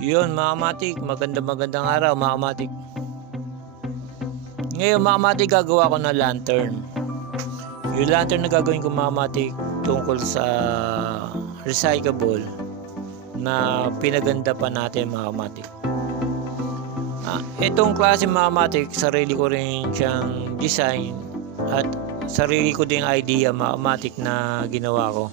Yun mga kamatik, magandang araw mga kamatik. Ngayon mga kamatik, gagawa ko ng lantern. Yung lantern na gagawin ko mga kamatik tungkol sa recyclable na pinaganda pa natin mga kamatik. Itong klase mga kamatik, sarili ko rin siyang design at sarili ko ding idea mga kamatik na ginawa ko.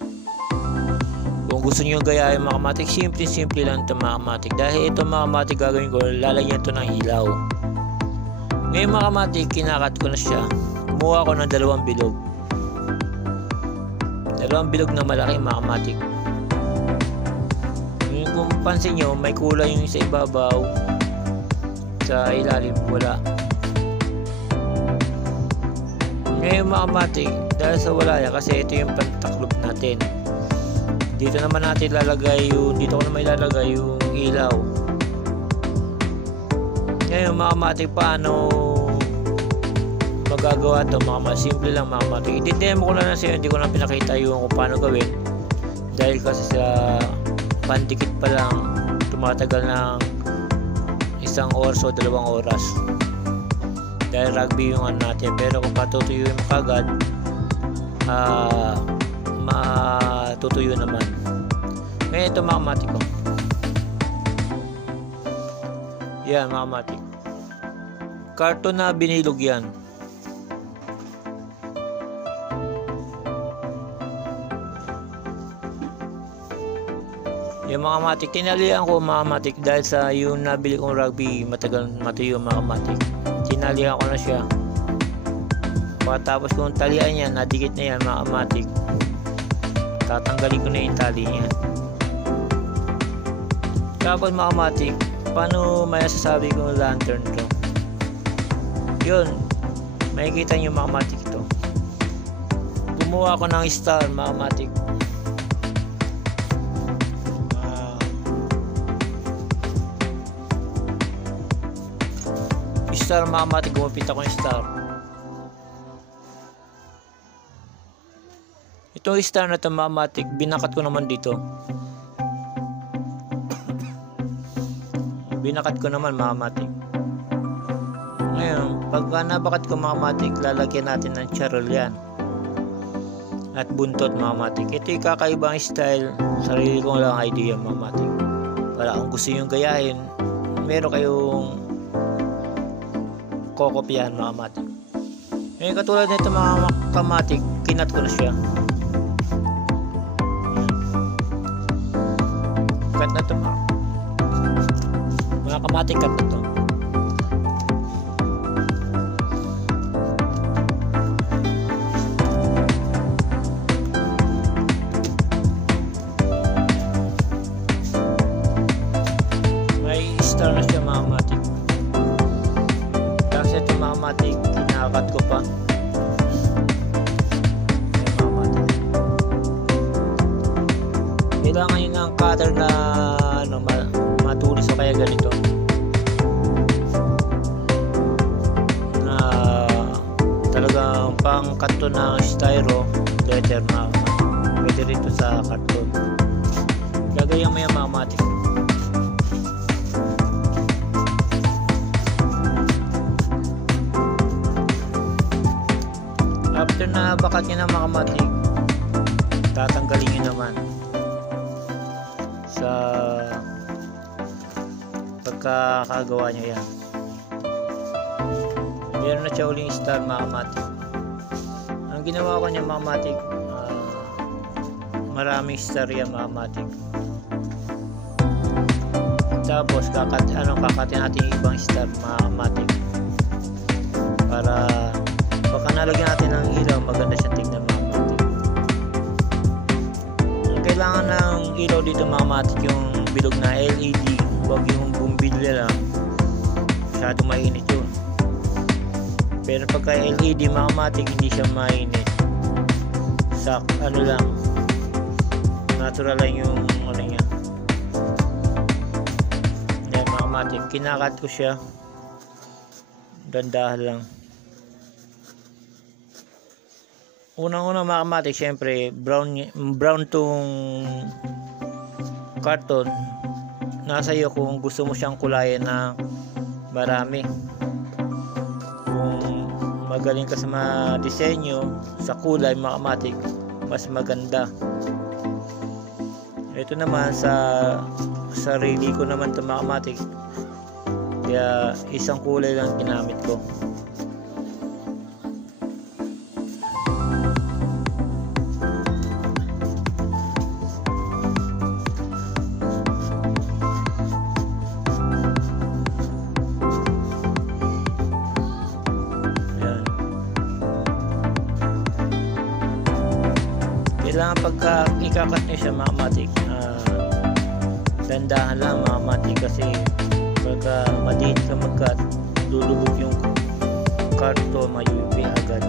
Kung gusto nyo gayahin mga kamatik, simple lang ito mga kamatik. Dahil ito mga kamatik gagawin ko, lalagyan ito ng ilaw. Ngayon mga kamatik, kinakat ko na siya. Kumuha ko ng dalawang bilog na malaki mga kamatik. Ngayon kung pansin nyo, may kulay yung sa ibabaw, sa ilalim wala. Ngayon mga kamatik, dahil sa wala yan, kasi ito yung pantaklob natin, dito naman natin lalagay yung, dito ko naman ilalagay yung ilaw. Ngayon mga kamatik, paano magagawa ito mga kamatik? Simple lang mga kamatik. I-demo ko lang sa iyo, hindi ko na pinakita yung kung paano gawin dahil kasi sa pandikit pa lang tumatagal ng 1 oras o 2 oras dahil rugby yung ano natin. Pero kung patutuyuin mo kagad, matutuyo naman. Ngayon ito mga kamatik ko. Yan mga kamatik, karton na binilog yan. Yung mga kamatik, tinalian ko mga kamatik dahil sa yung nabili kong rugby matagal matuyo mga kamatik. Tinalian ko na siya. Pagkatapos kung talian yan, nadikit na yan mga kamatik, tatanggalin ko na yung tali niya. Tapos mga kamatik, paano masasabi ko lantern to? Yun, makikita nyo mga kamatik ito. Gumawa ko ng star mga kamatik. Star mga kamatik, gumapit ako ng star. Itong star na ito mga kamatik, binakat ko naman dito. Binakat ko naman mga kamatik. Ngayon, pagka nabakat ko mga kamatik, lalagyan natin ng charol yan at buntot mga kamatik. Ito yung kakaibang style, sarili kong lang idea mga kamatik. Para kung gusto nyo gayahin, meron kayong kokopyahan mga kamatik. Ngayon katulad nito mga kamatik, kinat ko na siya. Cut na ito mga kamatik, cut na ito. May star na siya mga kamatik. Kasi ito mga kamatik, kinakat ko pa. Kailangan yun ng cutter na matulis o kaya ganito na talagang pang karton ng styro letter mga kamatik. Pwede rito sa karton. Gagayan mo yung mga kamatik. After na bakat nyo ng mga kamatik, tatanggalin nyo naman sa pagkakagawa nyo yan. Meron na siya uling star mga kamatik. Ang ginawa ko niya mga kamatik, maraming star yan mga kamatik. Tapos kakatin natin yung ibang star mga kamatik para pagka nalagyan natin ng ilaw, maganda siya tingnan mga kamatik. Ang kailangan ng ilaw dito mga kamatik, yung bilog na LED, huwag yung bumbilya lang, masyadong mainit yun. Pero pagka LED mga kamatik, hindi siya mainit, ano lang, natural lang yung ano niya. Yan mga kamatik, kinakat ko siya, dandahan lang. Unang-una mga kamatik, syempre brown tong karton nasa iyo kung gusto mo siyang kulayan na marami. Kung magaling ka sa mga disenyo, sa kulay mga kamatik, mas maganda. Ito naman sa sarili ko naman ito mga kamatik, kaya isang kulay lang ginamit ko. Kailangan pagka ikakat nyo siya mga kamatik, dandahan lang mga kamatik, kasi pagka madiin ka mag-cut, lulubog yung karton, mayubi agad.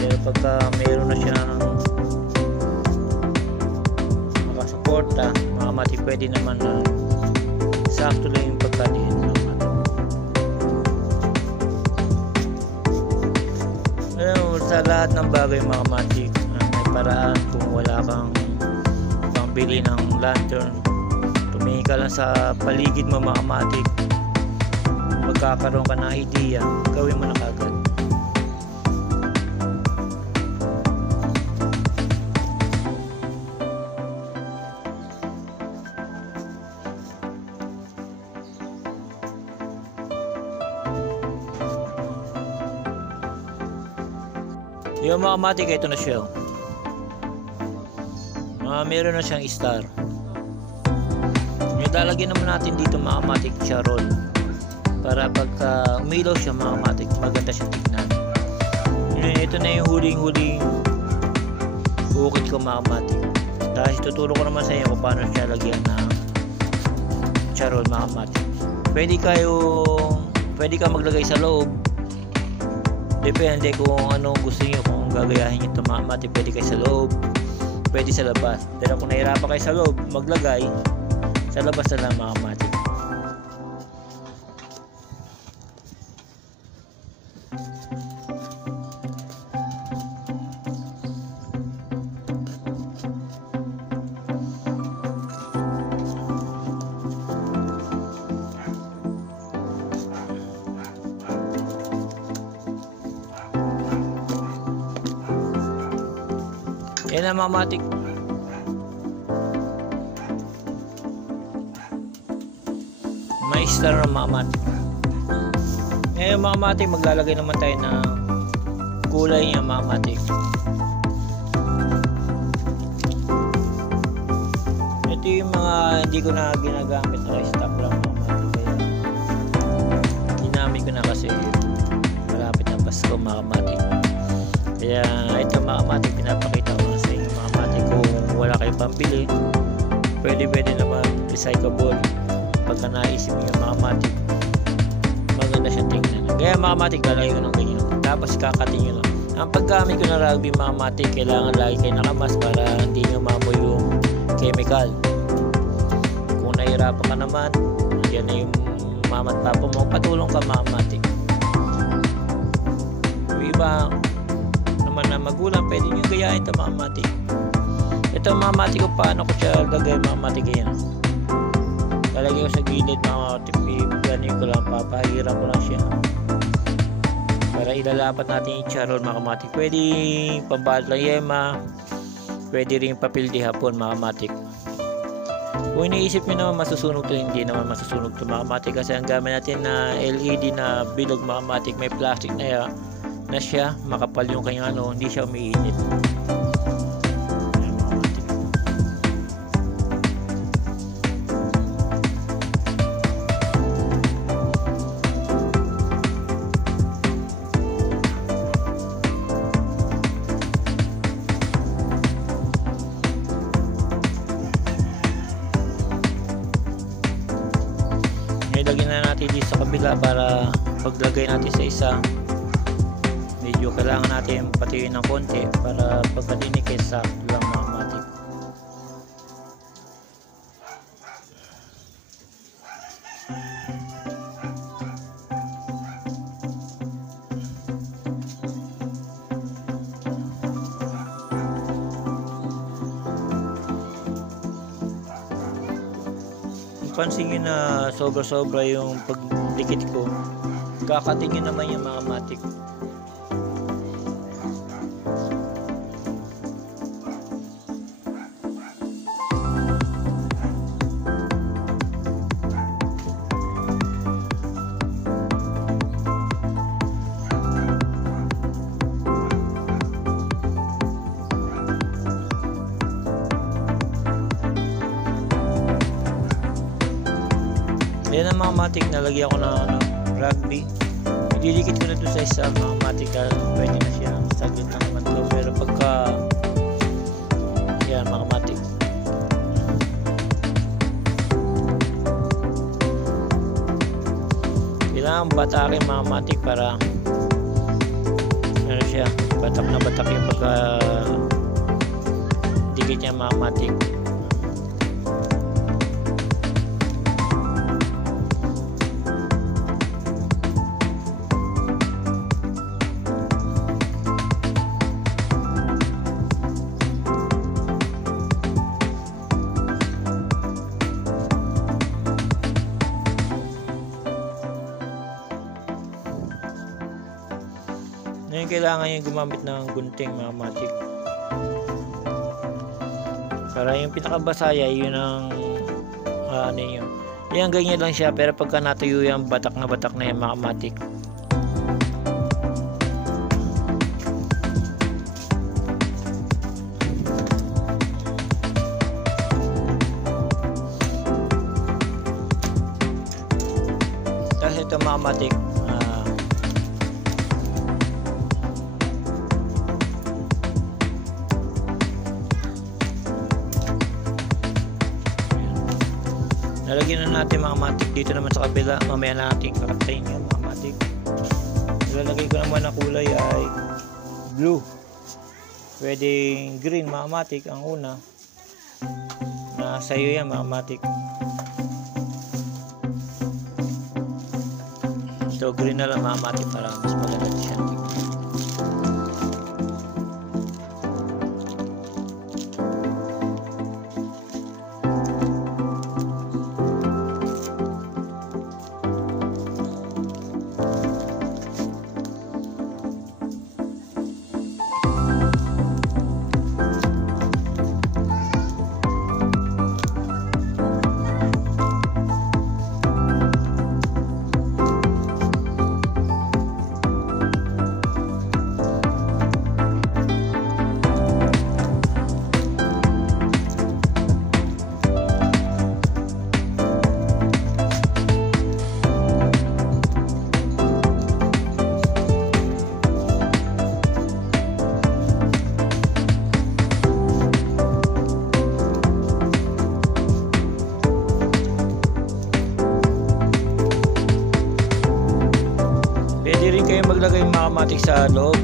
Pero pagka mayroon na siyang makasuporta mga kamatik, pwede naman na sakto lang yung pagkadiin mga kamatik. Sa lahat ng bagay mga kamatik, may paraan. Kung wala kang pambili ng lantern, tumingin ka lang sa paligid mo mga kamatik, magkakaroon ka ng idea, gawin mo na kagad. Yung mga kamatik, ito na siya. Meron na siyang star. Yung lalagyan naman natin dito mga kamatik, charol, para pagka umilaw siya mga kamatik, maganda siya tignan. Ito na yung huling bukit ko mga kamatik. Dahil tuturo ko naman sa inyo kung paano siya lagyan ng charol mga kamatik. Pwede ka maglagay sa loob, depende kung anong gusto niyo. Kung gagayahin niyo ito mga kamatik, pwede kayo sa loob, pwede sa labas. Pero kung nahirapan kayo sa loob maglagay, sa labas na lang mga kamatik. Yan ang mga kamatik. May star na mga kamatik. Ngayon mga kamatik, maglalagay naman tayo ng kulay niya mga kamatik. Ito yung mga hindi ko na ginagamit na stock lang mga kamatik, kaya ginamit ko na kasi malapit na Pasko mga kamatik. Kaya ito mga kamatik, pinapakita ko na sa inyo mga kamatik. Kung wala kayong pambili, pwede naman recyclable. Pagka naisip nyo mga kamatik, maganda siya tingnan. Kaya mga kamatik, lalagay ko ng ganyan, tapos kakatin nyo lang. Ang paggamit ko ng rugby mga kamatik, kailangan lagi kayo nakamas para hindi nyo mamoy yung chemical. Kung nahirapan ka naman, yan na yung mama at papa mo, patulong ka mga kamatik. Yung iba naman na magulang, pwede nyo gayahin ito mga kamatik. Ito mga kamatik, kung paano ko siya gagay mga kamatik, ganyan. Lalagay ko sa gilid mga kamatik, ganin ko lang, papahiram ko lang siya para ilalapat natin yung charol mga kamatik. Pwede pambalot lang yema, pwede rin papel di hapon mga kamatik. Kung iniisip nyo naman masusunog to, hindi naman masusunog to mga kamatik, kasi ang gamit natin na LED na bilog mga kamatik, may plastic na siya, makapal yung kanyang hindi siya umiinit. Ilagay na natin dito sa kabila para paglagay natin sa isa, medyo kailangan natin patiyin ng konti para pagkadinikit sa lang mga kamatik. napansin nyo na sobra-sobra yung pagdikit ko, kakatin nyo naman yung mga kamatik. Yan ang mga matik na lagyan ko ng rugby. Ididikit ko na doon sa isa mga matik, pwede na siya. Saglit na naman to. Pero pagka yan mga matik, kailangan batakin mga matik para ano siya, batak na batak yung pagka dikit niya mga matik. Ngayon kailangan yung gumamit ng gunting mga matik. Para yung pinakabasaya, yun ang ano yun. Yan ganyan lang siya, pero pagka natuyo yung batak na yung mga matik. Tapos ito mga matik, nalagyan na natin mga matik dito naman sa kabila. Mamaya na natin kakatayin yung mga matik. Ilalagay ko naman na kulay ay blue, pwedeng green mga matik ang una. Nasa iyo yan mga matik. So green na lang mga matik para mas maganda siya. Maglagay yung mga kamatik sa loob.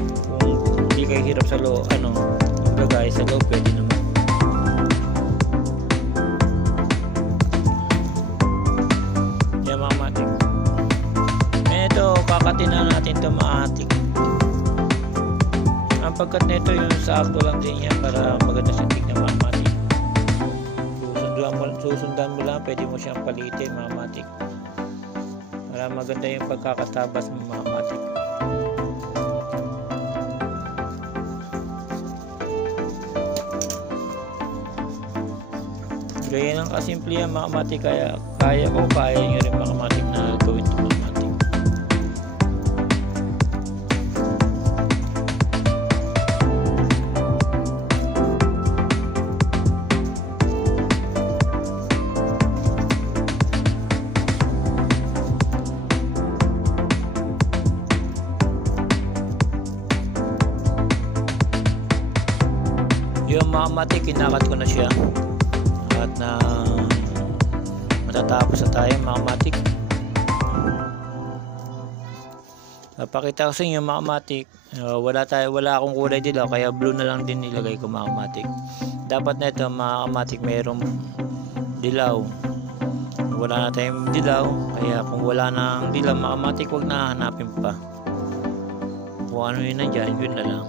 Kung hindi kayo hirap sa loob, maglagay sa loob, pwede naman. Yan mga kamatik. Ito, kakatin na natin ito mga kamatik. Ang pagkat nito yung sakto lang din yan para maganda siya tignan mga kamatik. Susundan mo lang, pwede mo siyang palitin mga kamatik para maganda yung pagkakatabas ng mga kamatik. Gaya lang kasimple yan mga kamatik, kaya nyo rin mga kamatik na gawin ito mga kamatik. Yung mga kamatik, kinakat ko na siya at na matatapos na tayo mga kamatik. Napakita ko sa inyo mga kamatik, wala akong kulay dilaw, kaya blue na lang din nilagay ko mga kamatik. Dapat na ito mga kamatik mayroong dilaw. Wala na tayong dilaw, kaya kung wala nang dilaw mga kamatik, huwag na hanapin pa. Kung ano yun nandyan, yun na lang.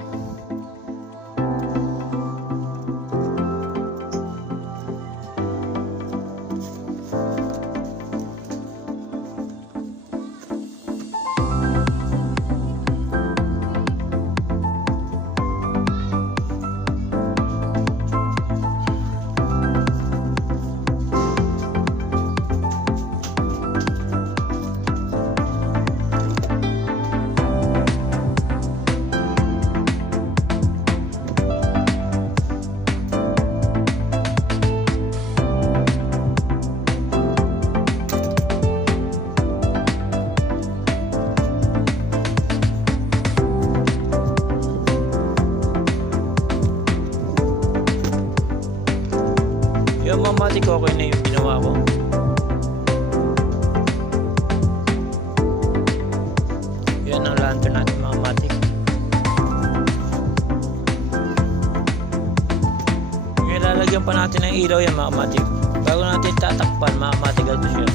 ilaw yan mga kamatik. Bago natin tatakpan mga kamatik, ito siya.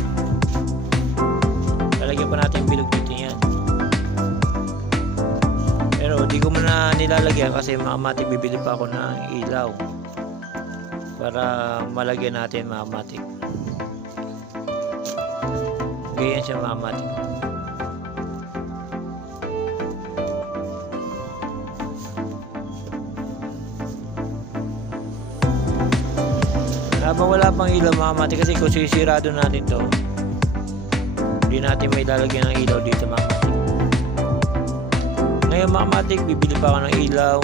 Lalagyan pa natin bilog dito yan. Pero di ko muna nilalagyan kasi mga kamatik, bibili pa ako ng ilaw para malagyan natin mga kamatik. Ganyan siya mga kamatik. Habang wala pang ilaw mga kamatik, kasi kung sisirado natin to, hindi natin may lalagyan ng ilaw dito mga kamatik. Ngayon mga kamatik, bibili pa ako ng ilaw.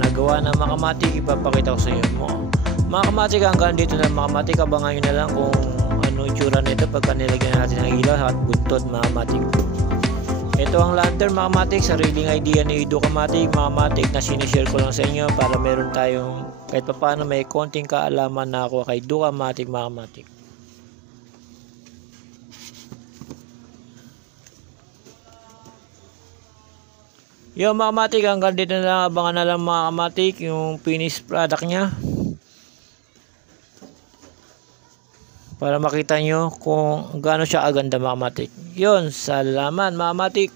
Nagawa ng mga kamatik, ipapakita ko sa inyo. Mga kamatik, hanggang dito na mga kamatik. Abangan nyo na lang kung ano itsura nito pagka nilagyan natin ng ilaw at buntot mga kamatik. Ito ang lantern mga kamatik, sariling idea ni Edu Kamatik mga kamatik, na sinishare ko lang sa inyo para meron tayong kahit pa paano may konting kaalaman na ako kay Edu Kamatik mga kamatik. Yung mga kamatik, hanggang dito na lang. Abangan na lang mga kamatik yung finished product nya para makita nyo kung gaano siya aganda mga kamatik. Yun, salamat mga kamatik.